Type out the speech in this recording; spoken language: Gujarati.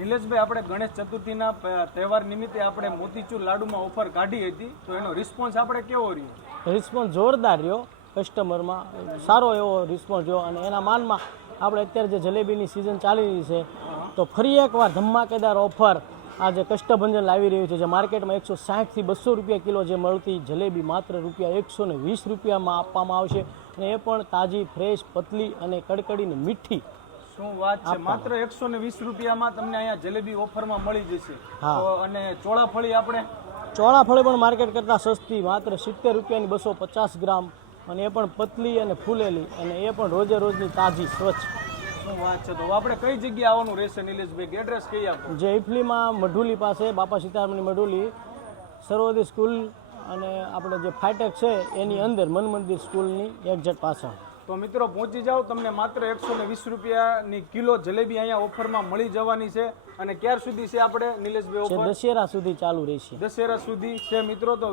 નિલેશભાઈ, આપણે ગણેશ ચતુર્થીના તહેવાર નિમિત્તે આપણે મોતીચૂર લાડુમાં ઓફર કાઢી હતી. તો એનો રિસ્પોન્સ આપણે કેવો રહ્યો? રિસ્પોન્સ જોરદાર રહ્યો. કસ્ટમરમાં સારો એવો રિસ્પોન્સ રહ્યો અને એના માનમાં આપણે અત્યારે જે જલેબીની સિઝન ચાલી રહી છે, તો ફરી એકવાર ધમાકેદાર ઓફર આ જે કષ્ટભંજન લાવી રહ્યું છે, જે માર્કેટમાં એકસો સાઠથી બસો રૂપિયા કિલો જે મળતી જલેબી માત્ર રૂપિયા એકસો વીસ રૂપિયામાં આપવામાં આવશે. અને એ પણ તાજી ફ્રેશ પતલી અને કડકડીને મીઠી શું વાત છે? માત્ર એકસો ને વીસ રૂપિયામાં તમને અહીંયા જલેબી ઓફરમાં મળી જશે. તો અને ચોળાફળી આપણે? ચોળાફળી પણ માર્કેટ કરતાં સસ્તી માત્ર સિત્તેર રૂપિયાની બસો પચાસ ગ્રામ. અને એ પણ પતલી અને ફૂલેલી અને એ પણ રોજે રોજની તાજી સ્વચ્છ. શું વાત છે? તો આપણે કઈ જગ્યાએ આવવાનું રહેશે નિલેશભાઈ? એડ્રેસ કઈ આપો? જે ઇફલીમાં મઢુલી પાસે બાપા સીતારામની મઢુલી સર્વોદય સ્કૂલ અને આપણે જે ફાટેક છે એની અંદર મન મંદિર સ્કૂલની એક્ઝેક્ટ પાછળ. તો મિત્રો પહોંચી જાઓ. તમને માત્ર એકસો ને વીસ રૂપિયાની કિલો જલેબી અહીંયા ઓફરમાં મળી જવાની છે. અને ક્યાર સુધી છે આપણે નિલેશભાઈ ઓફર? દશેરા સુધી ચાલુ રહેશે. દશેરા સુધી છે મિત્રો તો